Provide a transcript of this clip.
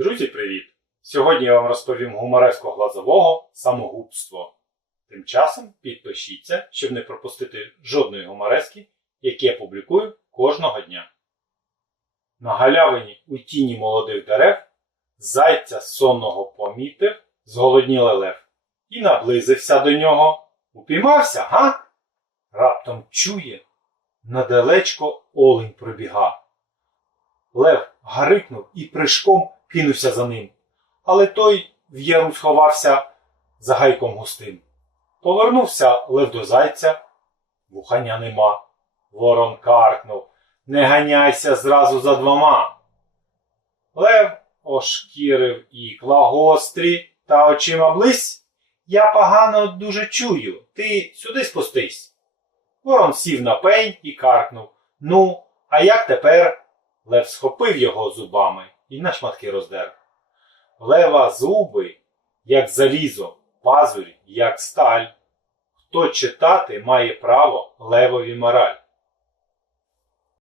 Друзі, привіт! Сьогодні я вам розповім гумореску глазового самогубство. Тим часом підпишіться, щоб не пропустити жодної гуморески, які я публікую кожного дня. На галявині у тіні молодих дерев зайця сонного помітив зголоднілий лев і наблизився до нього. Упіймався, га? Раптом чує, надалечко олень пробіга. Лев гарикнув і прыжком кинувся за ним, але той в яру сховався за гайком густим. Повернувся лев до зайця, вухання нема. Ворон каркнув. Не ганяйся зразу за двома. Лев ошкірив ікла гострі та очима близь. Я погано дуже чую. Ти сюди спустись. Ворон сів на пень і каркнув. Ну, а як тепер? Лев схопив його зубами і на шматки роздер. Лева зуби, як залізо, пазурі, як сталь. Хто читати має право левові мораль.